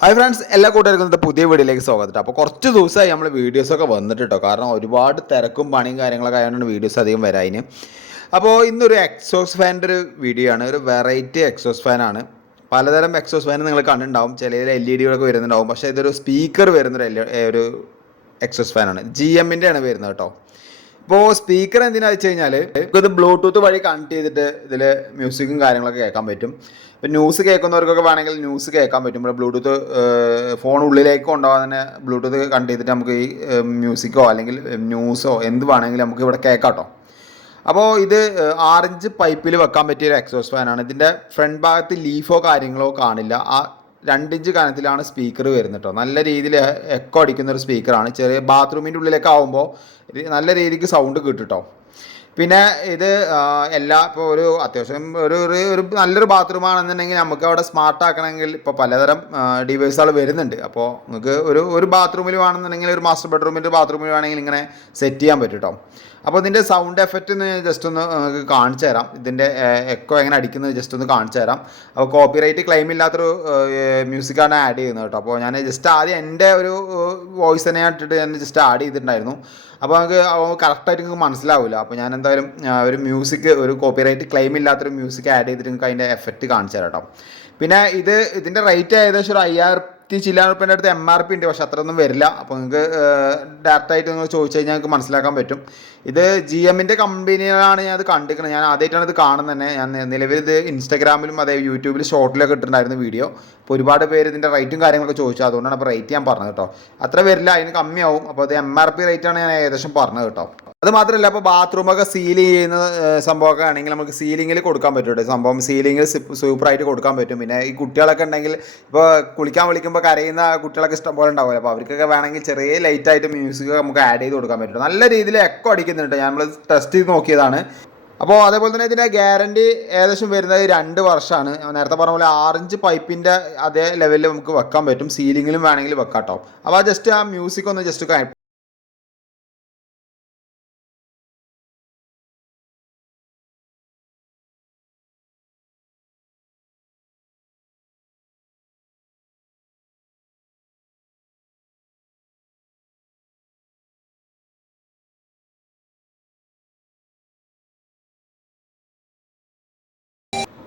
Hi friends എല്ലാ കൂട്ടുകാർക്കും പുതിയ വീഡിയോയിലേക്ക് സ്വാഗതം അപ്പോൾ കുറച്ച് ദിവസമായി നമ്മൾ വീഡിയോസൊക്കെ വന്നിട്ട് കേട്ടോ കാരണം ഒരുപാട് തിരക്കും പണിയും കാര്യങ്ങളൊക്കെ ആയതുകൊണ്ട് വീഡിയോസ് അധികം വരാതിന് അപ്പോൾ ഇന്നൊരു എക്സോസ് ഫാനിന്റെ ഒരു വീഡിയോ ആണ്. ഒരു വെറൈറ്റി എക്സോസ് ഫാനാണ് പലതരം എക്സോസ് ഫാൻ നിങ്ങൾ കണ്ടിട്ടുണ്ടാവും. ചില എൽ ഇ ഡികളൊക്കെ വരുന്നുണ്ടാവും. പക്ഷേ ഇതൊരു സ്പീക്കർ വരുന്നൊരു എൽ ഒരു എക്സോസ് ഫാനാണ് ജി എമ്മിന്റെ ആണ് വരുന്നത് കേട്ടോ ഇപ്പോൾ സ്പീക്കർ എന്തിനാ വെച്ച് കഴിഞ്ഞാൽ ഇത് ബ്ലൂടൂത്ത് വഴി കണക്ട് ചെയ്തിട്ട് ഇതിൽ മ്യൂസിക്കും കാര്യങ്ങളൊക്കെ കേൾക്കാൻ പറ്റും. ഇപ്പം ന്യൂസ് കേൾക്കുന്നവർക്കൊക്കെ വേണമെങ്കിൽ ന്യൂസ് കേൾക്കാൻ പറ്റും. ഇവിടെ ബ്ലൂടൂത്ത് ഫോൺ ഉള്ളിലേക്ക് കൊണ്ടുപോകാൻ തന്നെ ബ്ലൂടൂത്ത് കണക്ട് ചെയ്തിട്ട് നമുക്ക് ഈ മ്യൂസിക്കോ അല്ലെങ്കിൽ ന്യൂസോ എന്ത് വേണമെങ്കിലും നമുക്ക് ഇവിടെ കേൾക്കാം അപ്പോൾ ഇത് ആറിഞ്ച് പൈപ്പിൽ വെക്കാൻ പറ്റിയ ഒരു എക്സോസ് ഫാനാണ് ഇതിന്റെ ഫ്രണ്ട് ഭാഗത്ത് ലീഫോ കാര്യങ്ങളോ കാണില്ല. ആ രണ്ടിഞ്ച് കനത്തിലാണ് സ്പീക്കർ വരുന്നത് കേട്ടോ നല്ല രീതിയിൽ എക്കോ അടിക്കുന്ന ഒരു സ്പീക്കറാണ് ചെറിയ ബാത്റൂമിന്റെ ഉള്ളിലേക്ക് ആവുമ്പോൾ നല്ല രീതിക്ക് സൗണ്ട് കിട്ടും കേട്ടോ പിന്നെ ഇത് എല്ലാ ഇപ്പോൾ ഒരു അത്യാവശ്യം ഒരു ഒരു നല്ലൊരു ബാത്റൂം ആണെന്നുണ്ടെങ്കിൽ നമുക്ക് അവിടെ സ്മാർട്ട് ആക്കണമെങ്കിൽ ഇപ്പോൾ പലതരം ഡിവൈസുകൾ വരുന്നുണ്ട്. അപ്പോൾ നിങ്ങൾക്ക് ഒരു ഒരു ബാത്റൂമിൽ വേണമെന്നുണ്ടെങ്കിൽ ഒരു മാസ്റ്റർ ബെഡ്റൂമിന്റെ ബാത്റൂമിൽ വേണമെങ്കിൽ ഇങ്ങനെ സെറ്റ് ചെയ്യാൻ പറ്റും കേട്ടോ അപ്പോൾ ഇതിന്റെ സൗണ്ട് എഫക്റ്റ് ഒന്ന് ജസ്റ്റ് ഒന്ന് നിങ്ങൾക്ക് കാണിച്ചു തരാം. ഇതിന്റെ എക്കോ എങ്ങനെ അടിക്കുന്നത് ജസ്റ്റ് ഒന്ന് കാണിച്ചു തരാം. അപ്പോൾ കോപ്പിറൈറ്റ് ക്ലെയിം ഇല്ലാത്തൊരു മ്യൂസിക്കാണ് ആഡ് ചെയ്യുന്നത് കേട്ടോ അപ്പോൾ ഞാൻ ജസ്റ്റ് ആദ്യം എന്റെ ഒരു വോയിസ് തന്നെ ഇട്ടിട്ട് ഞാൻ ജസ്റ്റ് ആഡ് ചെയ്തിട്ടുണ്ടായിരുന്നു. അപ്പോൾ നമുക്ക് കറക്റ്റായിട്ട് നിങ്ങൾക്ക് മനസ്സിലാവില്ല അപ്പോൾ ഞാൻ എന്തായാലും ഒരു മ്യൂസിക് ഒരു കോപ്പിറൈറ്റ് ക്ലെയിം ഇല്ലാത്തൊരു മ്യൂസിക് ആഡ് ചെയ്തിട്ട് നിങ്ങൾക്ക് അതിന്റെ എഫക്റ്റ് കാണിച്ചു തരാം കേട്ടോ. പിന്നെ ഇത് ഇതിന്റെ റേറ്റ് ഏകദേശം ഒരു അയ്യായിരത്തി ചില്ലാൻ റുപ്യന്റെ അടുത്ത് എം ആർ പി ഉണ്ട്. പക്ഷെ അത്രയൊന്നും വരില്ല. അപ്പോൾ നിങ്ങൾക്ക് ഡയറക്റ്റായിട്ട് നിങ്ങൾ ചോദിച്ചു കഴിഞ്ഞാൽ നിങ്ങൾക്ക് മനസ്സിലാക്കാൻ പറ്റും. ഇത് ജി എമ്മിന്റെ കമ്പനിയിലാണ് ഞാൻ അത് കണ്ടിരിക്കുന്നത്. ഞാൻ ആദ്യമായിട്ടാണ് ഇത് കാണുന്നത് തന്നെ. ഞാൻ നിലവിൽ ഇത് ഇൻസ്റ്റാഗ്രാമിലും അതേ യൂട്യൂബിൽ ഷോർട്ടിലൊക്കെ ഇട്ടിട്ടുണ്ടായിരുന്നു വീഡിയോ അപ്പോൾ ഒരുപാട് പേര് ഇതിന്റെ റേറ്റും കാര്യങ്ങളൊക്കെ ചോദിച്ചു. അതുകൊണ്ടാണ് അപ്പോൾ റേറ്റ് ഞാൻ പറഞ്ഞത് കേട്ടോ. അത്ര വരില്ല. അതിന് കമ്മിയാവും. അപ്പോൾ അത് എം ആർ പി റേറ്റാണ് ഞാൻ ഏകദേശം പറഞ്ഞത് കേട്ടോ. അത് മാത്രമല്ല അപ്പോൾ ബാത്റൂമൊക്കെ സീൽ ചെയ്യുന്ന സംഭവമൊക്കെ ആണെങ്കിൽ നമുക്ക് സീലിങ്ങിൽ കൊടുക്കാൻ പറ്റും സംഭവം സീലിങ്ങിൽ സൂപ്പറായിട്ട് കൊടുക്കാൻ പറ്റും. പിന്നെ ഈ കുട്ടികളൊക്കെ ഉണ്ടെങ്കിൽ ഇപ്പോൾ കുളിക്കാൻ വിളിക്കുമ്പോൾ കരയുന്ന കുട്ടികളൊക്കെ ഇഷ്ടം പോലെ ഉണ്ടാവില്ല അപ്പോൾ അവർക്കൊക്കെ വേണമെങ്കിൽ ചെറിയ ലൈറ്റായിട്ട് മ്യൂസിക് നമുക്ക് ആഡ് ചെയ്ത് കൊടുക്കാൻ പറ്റും. നല്ല രീതിയിൽ എക്കോ അടിക്കുന്നുണ്ട്. ഞാൻ നമ്മൾ ടെസ്റ്റ് ചെയ്ത് നോക്കിയതാണ്. അപ്പോൾ അതേപോലെ തന്നെ ഇതിന്റെ ഗ്യാരണ്ടി ഏകദേശം വരുന്നത് രണ്ട് വർഷമാണ് നേരത്തെ പറഞ്ഞ പോലെ ആറഞ്ച് പൈപ്പിന്റെ അതേ ലെവലിൽ നമുക്ക് വെക്കാൻ പറ്റും. സീലിങ്ങിലും വേണമെങ്കിൽ വെക്കാം കേട്ടോ അപ്പോൾ ആ ജസ്റ്റ് ആ മ്യൂസിക് ഒന്ന് ജസ്റ്റ്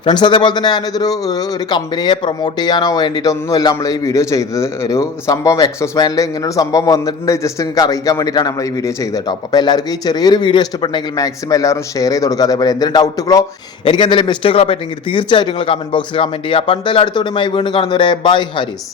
ഫ്രണ്ട്സ് അതേപോലെ തന്നെ ഞാനിതൊരു ഒരു- കമ്പനിയെ പ്രൊമോട്ട് ചെയ്യാനോ വേണ്ടിയിട്ടൊന്നുമല്ല നമ്മൾ ഈ വീഡിയോ ചെയ്തത്. ഒരു സംഭവം എക്സോസ് ഫാനിൽ ഇങ്ങനൊരു സംഭവം വന്നിട്ടുണ്ട്. ജസ്റ്റ് നിങ്ങൾക്ക് അറിയിക്കാൻ വേണ്ടിയിട്ടാണ് നമ്മൾ ഈ വീഡിയോ ചെയ്തത് കേട്ടോ അപ്പോൾ എല്ലാവർക്കും ഈ ചെറിയൊരു വീഡിയോ ഇഷ്ടപ്പെട്ടെങ്കിൽ മാക്സിമം എല്ലാവരും ഷെയർ ചെയ്ത് കൊടുക്കുക. അതേപോലെ എന്തെങ്കിലും ഡൗട്ടുകളോ എനിക്ക് എന്തെങ്കിലും മിസ്റ്റേക്കുകളോ പറ്റുമെങ്കിൽ തീർച്ചയായിട്ടും നിങ്ങൾ കമന്റ് ബോക്സിൽ കമന്റ് ചെയ്യുക. അപ്പോൾ എന്തായാലും അടുത്തോടെ വീണ്ടും കാണുന്നവരെ ബൈ ഹരീസ്